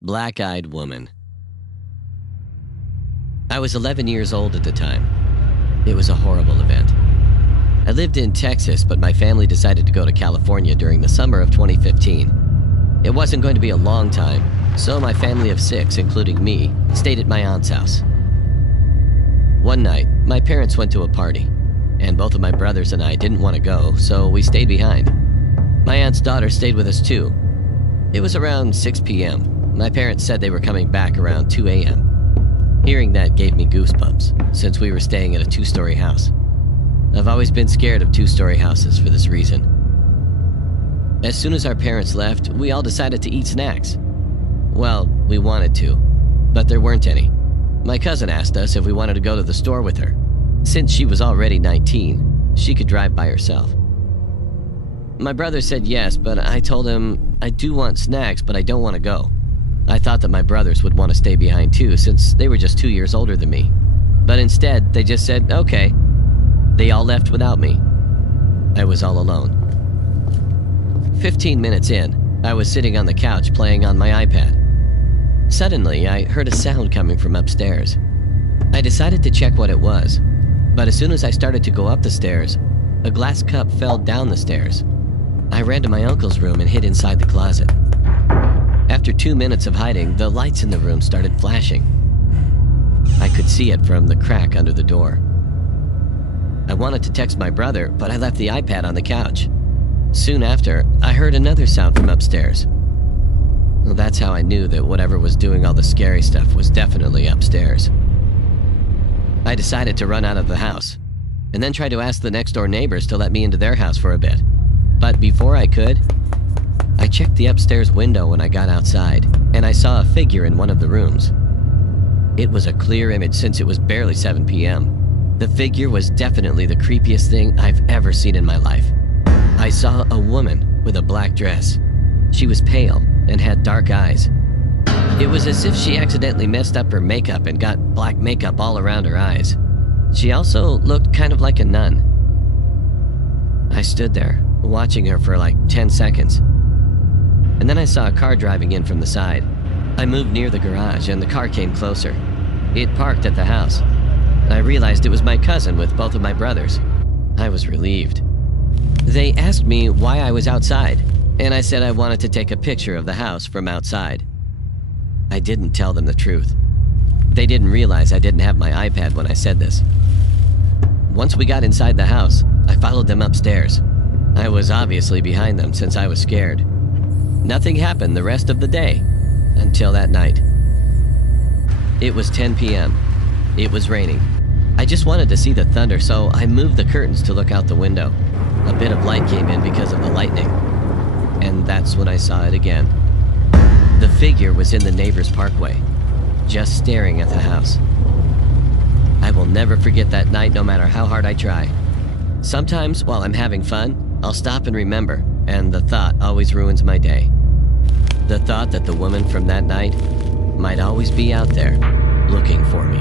Black-Eyed Woman. I was 11 years old at the time. It was a horrible event. I lived in Texas, but my family decided to go to California during the summer of 2015. It wasn't going to be a long time, so my family of 6, including me, stayed at my aunt's house. One night, my parents went to a party, and both of my brothers and I didn't want to go, so we stayed behind. My aunt's daughter stayed with us too. It was around 6 p.m. My parents said they were coming back around 2 a.m. Hearing that gave me goosebumps, since we were staying at a 2-story house. I've always been scared of 2-story houses for this reason. As soon as our parents left, we all decided to eat snacks. Well, we wanted to, but there weren't any. My cousin asked us if we wanted to go to the store with her. Since she was already 19, she could drive by herself. My brother said yes, but I told him I do want snacks, but I don't want to go. I thought that my brothers would want to stay behind too, since they were just 2 years older than me. But instead, they just said, okay. They all left without me. I was all alone. 15 minutes in, I was sitting on the couch playing on my iPad. Suddenly, I heard a sound coming from upstairs. I decided to check what it was, but as soon as I started to go up the stairs, a glass cup fell down the stairs. I ran to my uncle's room and hid inside the closet. After 2 minutes of hiding, the lights in the room started flashing. I could see it from the crack under the door. I wanted to text my brother, but I left the iPad on the couch. Soon after, I heard another sound from upstairs. Well, that's how I knew that whatever was doing all the scary stuff was definitely upstairs. I decided to run out of the house, and then try to ask the next-door neighbors to let me into their house for a bit. But before I could, I checked the upstairs window when I got outside, and I saw a figure in one of the rooms. It was a clear image since it was barely 7 p.m. The figure was definitely the creepiest thing I've ever seen in my life. I saw a woman with a black dress. She was pale and had dark eyes. It was as if she accidentally messed up her makeup and got black makeup all around her eyes. She also looked kind of like a nun. I stood there, watching her for like 10 seconds. And then I saw a car driving in from the side. I moved near the garage and the car came closer. It parked at the house. I realized it was my cousin with both of my brothers. I was relieved. They asked me why I was outside, and I said I wanted to take a picture of the house from outside. I didn't tell them the truth. They didn't realize I didn't have my iPad when I said this. Once we got inside the house, I followed them upstairs. I was obviously behind them since I was scared. Nothing happened the rest of the day, until that night. It was 10 p.m. It was raining. I just wanted to see the thunder, so I moved the curtains to look out the window. A bit of light came in because of the lightning. And that's when I saw it again. The figure was in the neighbor's parkway, just staring at the house. I will never forget that night, no matter how hard I try. Sometimes, while I'm having fun, I'll stop and remember, and the thought always ruins my day. The thought that the woman from that night might always be out there looking for me.